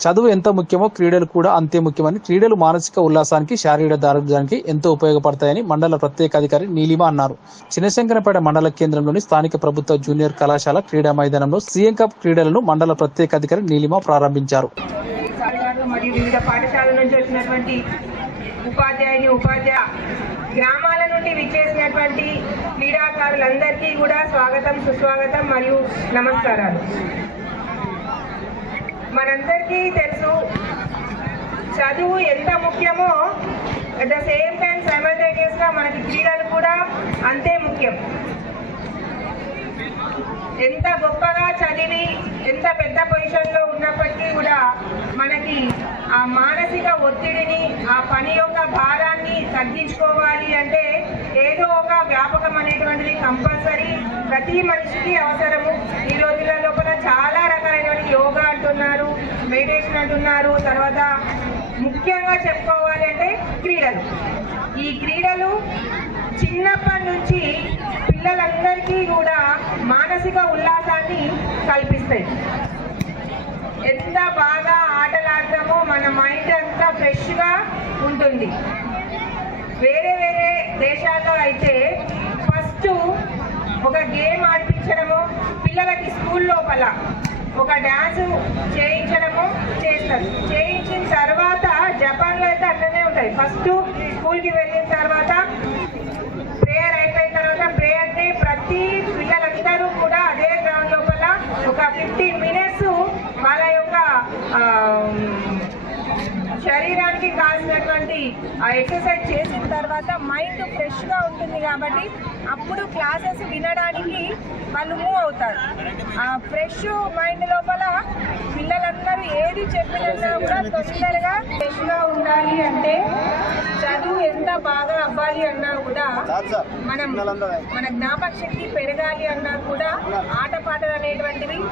చదువు ఎంత ముఖ్యమో క్రీడలు కూడా అంతే ముఖ్యమని క్రీడలు మానసిక ఉల్లాసానికి శారీరక ఆరోగ్యానికి ఎంతో ఉపయోగపడతాయని మండల ప్రత్యేక అధికారి నీలిమ అన్నారు. చిన్నశంకరపేట మండల కేంద్రంలోని స్థానిక ప్రభుత్వ జూనియర్ కళాశాల క్రీడా మైదానంలో సీఎం కప్ క్రీడలను మండల ప్రత్యేక అధికారి నీలిమ ప్రారంభించారు. ఉపాధ్యాయుని ఉపాధ్యాయ గ్రామాల నుండి విచ్చేసినటువంటి క్రీడాకారులందరికీ కూడా స్వాగతం సుస్వాగతం మరియు నమస్కారాలు. మనందరికీ తెలుసు చదువు ఎంత ముఖ్యమో అట్ ద సేమ్ టైం సైమల్టేనియస్గా మనకి క్రీడలు కూడా అంతే ముఖ్యం. ఎంత గొప్పగా చదివి ఎంత పెద్ద పొజిషన్లో ఉన్నప్పటికీ కూడా మనకి ఆ మానసిక ఒత్తిడిని ఆ పని యొక్క భారాన్ని తగ్గించుకోవాలి అంటే ఏదో ఒక వ్యాపకం అనేటువంటిది కంపల్సరీ ప్రతి మనిషికి అవసరము. ఈ రోజుల లోపల చాలా రకాలైనటువంటి యోగా మెడిటేషన్ అంటున్నారు. తర్వాత ముఖ్యంగా చెప్పుకోవాలి అంటే క్రీడలు. ఈ క్రీడలు చిన్నప్పటి నుంచి పిల్లలందరికీ కూడా మానసిక ఉల్లాసాన్ని కల్పిస్తాయి. ఎంత బాగా ఆటలాడతామో మన మైండ్ అంతా ఫ్రెష్గా ఉంటుంది. వేరే వేరే దేశాల్లో అయితే ఫస్ట్ ఒక గేమ్ ఆడిపించడము పిల్లలకి స్కూల్ లోపల. ఒక డ్యాన్స్ చేయించడము చేస్తారు. చేయించిన తర్వాత జపాన్లో అయితే అట్లనే ఉంటాయి. ఫస్ట్ స్కూల్కి వెళ్ళిన తర్వాత ప్రేయర్ అయిపోయిన తర్వాత ప్రేయర్ని ప్రతి పిల్లలందరూ కూడా అదే గ్రౌండ్ లోపల ఒక ఫిఫ్టీన్ మినిట్స్ వాళ్ళ యొక్క శరీరానికి కావాల్సినటువంటి ఆ ఎక్సర్సైజ్ చేసిన తర్వాత మైండ్ ఫ్రెష్గా ఉంటుంది కాబట్టి అప్పుడు క్లాసెస్ వినడానికి వాళ్ళు మూవ్ అవుతారు. ఆ ఫ్రెష్ మైండ్ లోపల పిల్లలందరూ ఏది చెప్పినా కూడా తొందరగా ఫ్రెష్గా ఉండాలి అంటే చదువు ఎంత బాగా అవ్వాలి అన్నా కూడా మనం మన జ్ఞాపక శక్తి పెరగాలి అన్నా కూడా ఆటపాటలు అనేటువంటివి